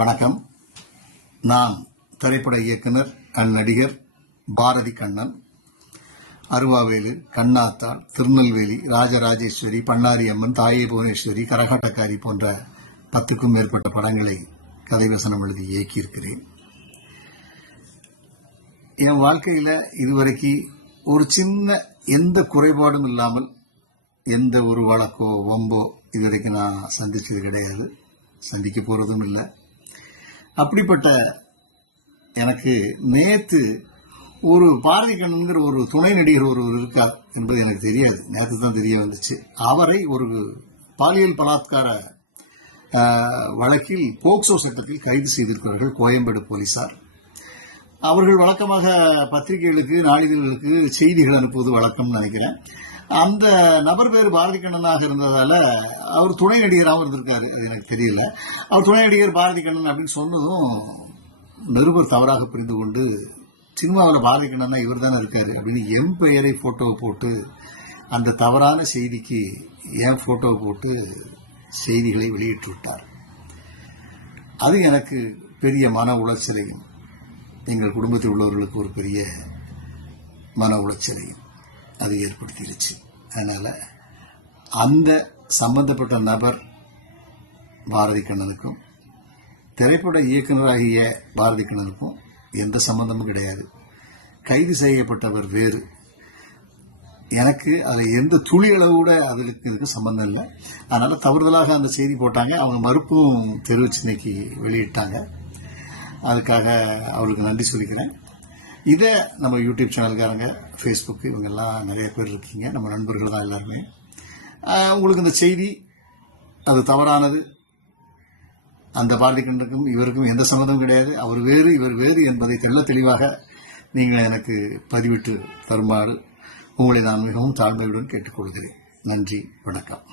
வணக்கம். நான் திரைப்பட இயக்குனர் நடிகர் பாரதி கண்ணன். அருவாவேலு, கண்ணாத்தாள், திருநெல்வேலி, ராஜராஜேஸ்வரி, பண்ணாரி அம்மன், தாயே புவனேஸ்வரி, கரகாட்டக்காரி போன்ற 10க்கும் மேற்பட்ட படங்களை கதைவசனம் எழுதி இயக்கியிருக்கிறேன். என் வாழ்க்கையில இதுவரைக்கு ஒரு சின்ன எந்த குறைபாடும் இல்லாமல் எந்த ஒரு வழக்கோ வம்போ இதுவரைக்கும் நான் சந்திச்சது கிடையாது, சந்திக்க போறதும் இல்லை. அப்படிப்பட்ட எனக்கு நேத்து ஒரு பாரதி கண்ணன்கிற ஒரு துணை நடிகர் ஒருவர் இருக்கார் என்பது எனக்கு தெரியாது, நேற்று தான் தெரிய வந்துச்சு. அவரை ஒரு பாலியல் பலாத்கார வழக்கில் போக்சோ சட்டத்தில் கைது செய்திருக்கிறார்கள் கோயம்பேடு போலீசார். அவர்கள் வழக்கமாக பத்திரிகைகளுக்கு நாளிதழ்களுக்கு செய்திகள் அனுப்புவது வழக்கம்னு நினைக்கிறேன். அந்த நபர் பேர் பாரதி கண்ணனாக இருந்ததால அவர் துணை நடிகராகவும் இருந்திருக்காரு, அது எனக்கு தெரியல. அவர் துணை நடிகர் பாரதி கண்ணன் அப்படின்னு சொன்னதும் நிருபர் தவறாக புரிந்து கொண்டு சினிமாவில் பாரதி கண்ணனா இவர் தானே இருக்காரு அப்படின்னு என் பெயரை போட்டோவை போட்டு அந்த தவறான செய்திக்கு என் போட்டோவை போட்டு செய்திகளை வெளியிட்டு விட்டார். அது எனக்கு பெரிய மன உளைச்சலையும் எங்கள் குடும்பத்தில் உள்ளவர்களுக்கு ஒரு பெரிய மன உளைச்சலையும் அது ஏற்படுத்திடுச்சு. அதனால அந்த சம்பந்தப்பட்ட நபர் பாரதி கண்ணனுக்கும் திரைப்பட இயக்குநராகிய பாரதி கண்ணனுக்கும் எந்த சம்பந்தமும் கிடையாது. கைது செய்யப்பட்டவர் வேறு. எனக்கு அதில் எந்த துளி அளவு கூட அதுக்கு சம்பந்தம் இல்லை. அதனால தவறுதலாக அந்த செய்தி போட்டாங்க. அவங்க மறுப்பும் தெரிவிச்சு இன்னைக்கு வெளியிட்டாங்க. அதுக்காக அவருக்கு நன்றி சொல்லிக்கிறேன். இதை நம்ம யூடியூப் சேனல்காரங்க, ஃபேஸ்புக், இவங்கெல்லாம் நிறைய பேர் இருக்கீங்க, நம்ம நண்பர்கள் தான் எல்லாருமே. உங்களுக்கு இந்த செய்தி அது தவறானது, அந்த பாரதி கண்ணனுக்கும் இவருக்கும் எந்த சம்மந்தமும் கிடையாது, அவர் வேறு இவர் வேறு என்பதை தெளிவாக நீங்கள் எனக்கு பதிவிட்டு தருமாறு உங்களை நான் மிகவும் தாழ்மையுடன் கேட்டுக்கொள்கிறேன். நன்றி, வணக்கம்.